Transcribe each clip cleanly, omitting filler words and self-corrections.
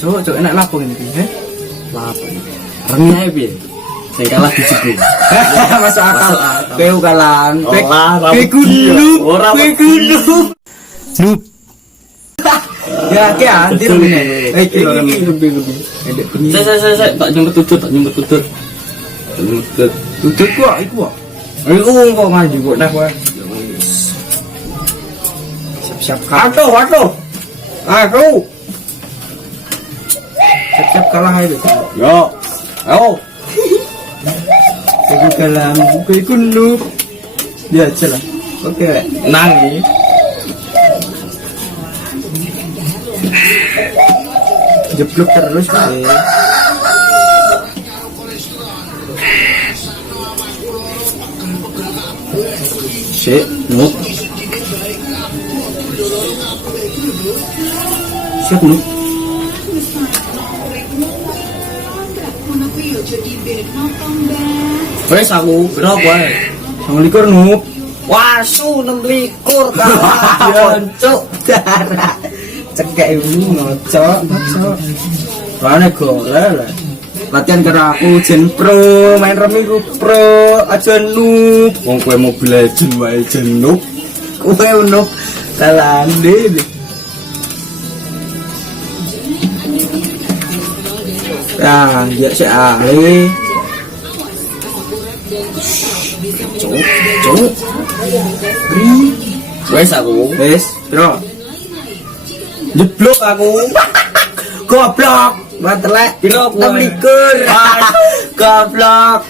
Cuk, enak lapo ngene iki, Lapo. Rengi ae piye? Sing kalah dijebul. Masuk akal. Kowe kalan. Kowe kudu. Ora kudu. Noob. Ya, ki antir ngene. Iki lebih. Saya tak nyumpet tutut. Tutut kok iku kok. Iku kok maju kok nah kowe. Siap-siap kalah. Aku. Siap-siap kalah ae. Yo. Ayo. Aku kalah, kowe iku noob. Biasa lah. Oke, Nang iki. jeblok terus kowe. Sik, Nuk. Siap noob. Wes aku piro kowe? 29 noob. Wasu 26 kawan. Cuk, darah. Cekek ibu ngocok. Rane golek. Latihan karo aku jen pro, main remi ku pro, aja noob. Wong kowe Mobile Legends wae jenuk. Kowe noob kalande. Ya sik ale. Cuk. Wes aku. Wes, bro. Jeblok aku. Goblok. Batelek. Piro kowe? 26. Goblok.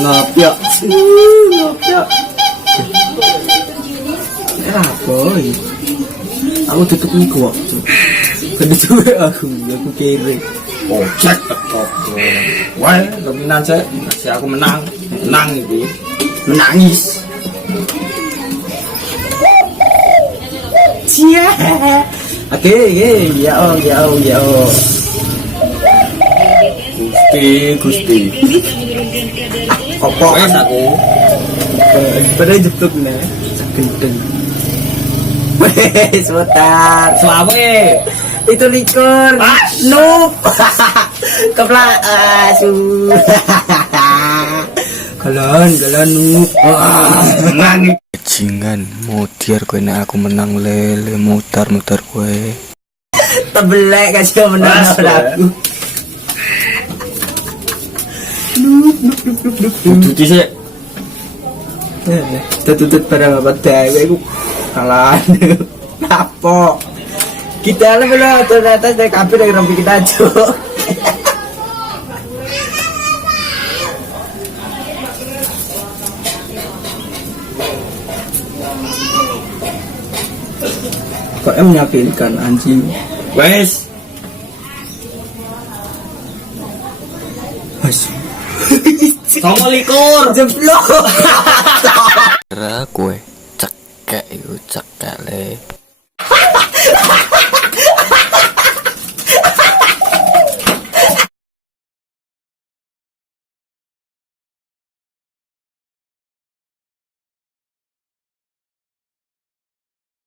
Ngopiok. Ngopiok. Boy. Aku tutup niku kok. Kedua aku kiri. Oh, cek tetep. Wah, dominan saya. Masih aku menang iki. Menangis. Cia. Oke, ya oh. Gusti. Opo Wes aku. pada jeblok nih. Gendeng. Wes, sebentar. Selawe. Itu likur. Noob. Keplak asu. Galan noob. Menang. Bajingan mutir kowe nek aku menang lele mutar kowe. Tebelek kasih menang aku. Noob. Cuci sih. Tutut pada bapak dewe aku kalah. Apa? Kita lah belum turun atas dari kafe dari rompi kita cuk. Kok menyakitkan anjing. Wes. Asu. 29. Jeblok. Ra kowe cekek iku cekek le.